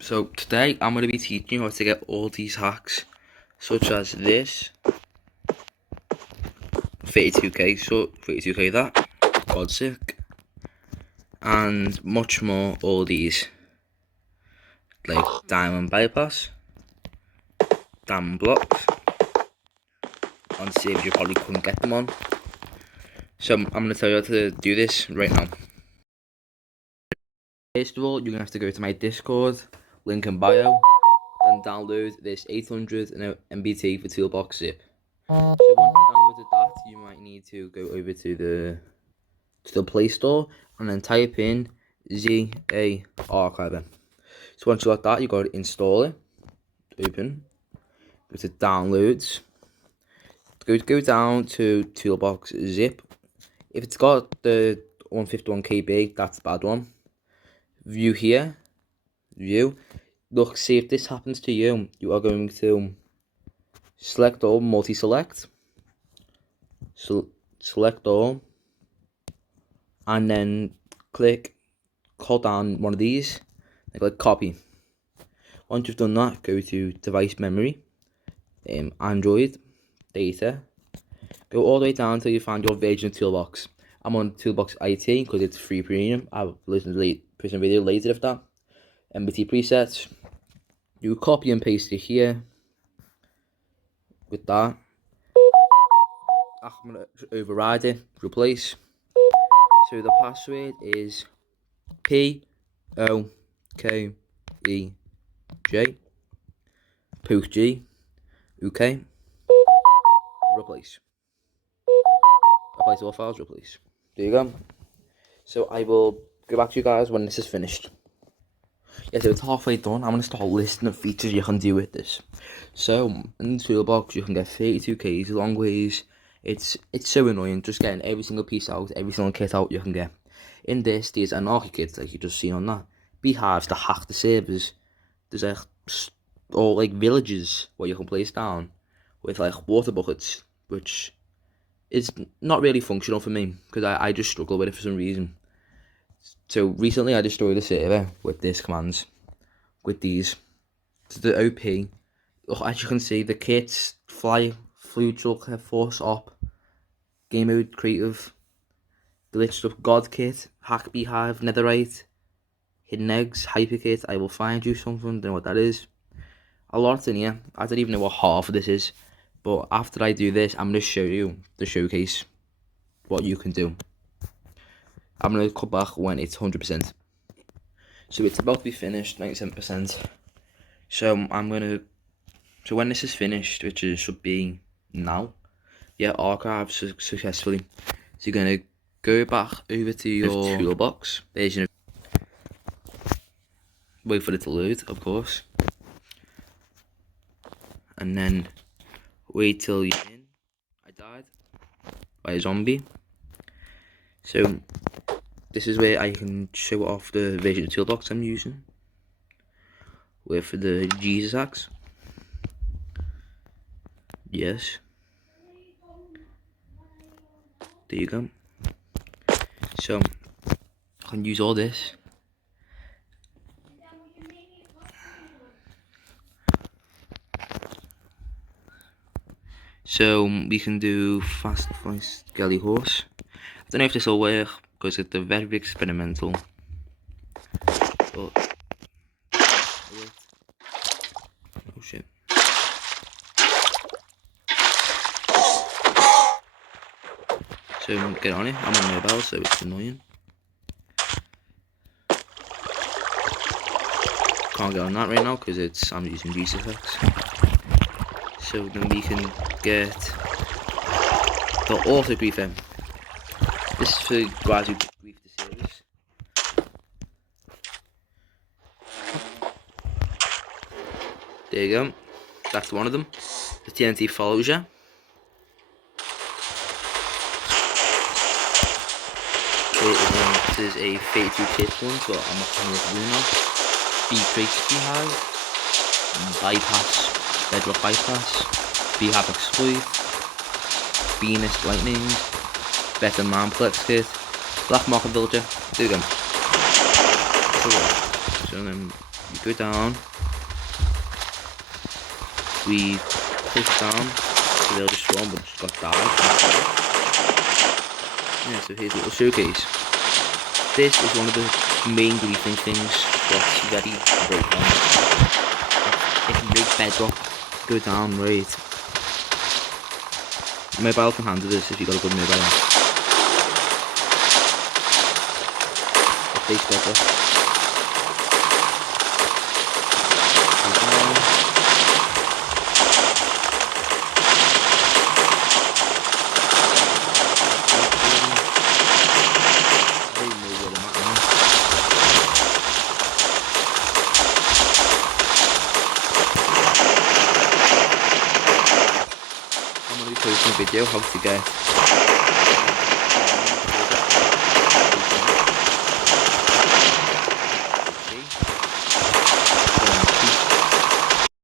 So today I'm going to be teaching you how to get all these hacks, such as this, 32k that, God's sake, and much more, all these, like diamond bypass, diamond blocks, on servers you probably couldn't get them on. So I'm going to tell you how to do this right now. First of all, you're going to have to go to my Discord, link in bio, and download this 800 MBT for toolbox zip. So once you've downloaded that, you might need to go over to the Play Store and then type in ZA Archiver. So once you got that, you got to install it. Open. Go to Downloads. Go down to Toolbox Zip. If it's got the 151 KB, that's a bad one. View here. View. Look, see if this happens to you. You are going to select all, multi-select. So select all. And then hold down one of these, like copy. Once you've done that, go to device memory, Android, data, go all the way down until you find your version of Toolbox. I'm on Toolbox IT because it's free premium. I'll listen to the video later of that. MBT presets, you copy and paste it here, with that. I'm going to override it, replace. So the password is POKEJ, POKEJ, okay, replace all files, replace. There you go. So I will go back to you guys when this is finished. Yeah, so it's halfway done. I'm going to start listing the features you can do with this. So in the toolbox you can get 32Ks, long ways. It's so annoying just getting every single piece out, every single kit out you can get. In this, there's anarchy kits like you just seen on that. Beehives to hack the servers. There's like all like villages where you can place down with like water buckets, which is not really functional for me because I just struggle with it for some reason. So recently I destroyed a server with these commands, with these. So the OP, as you can see, the kits, flew truck, force op, game mode, creative, glitch stuff, god kit, hack beehive, netherite, hidden eggs, hyper kit, I will find you something, don't know what that is. A lot in here. I don't even know what half of this is, but after I do this, I'm going to show you the showcase, what you can do. I'm going to come back when it's 100%. So it's about to be finished, 97%. So so when this is finished, which should be now, yeah, archive successfully. So you're going to go back over to your toolbox version of, wait for it to load, of course, and then wait till you're in. I died by a zombie. So this is where I can show off the version of toolbox I'm using. Wait for the Jesus axe. Yes. There you go. So I can use all this. So we can do fast flight galley horse. I don't know if this will work because it's very experimental. But oh shit. So get on it. I'm on mobile, so it's annoying. Can't get on that right now because I'm using Jesus effects. So then we can get the auto griefer. This is for guys who grief the series. There you go. That's one of them. The TNT follows you. This is a 32 kit one, so I'm not going to do now. Beehive beehive, bypass, bedrock bypass, beehive exploit, Venus lightning, better manplex kit, black market villager. There you go. So then We go down. We push down. So they'll just spawn, but just got died. Yeah, so here's a little showcase. This is one of the main griefing things that's very broken. It can break bedrock, go down, right? Mobile can handle this if you got a good mobile. Face bedrock. I'm going to be posting a video how to get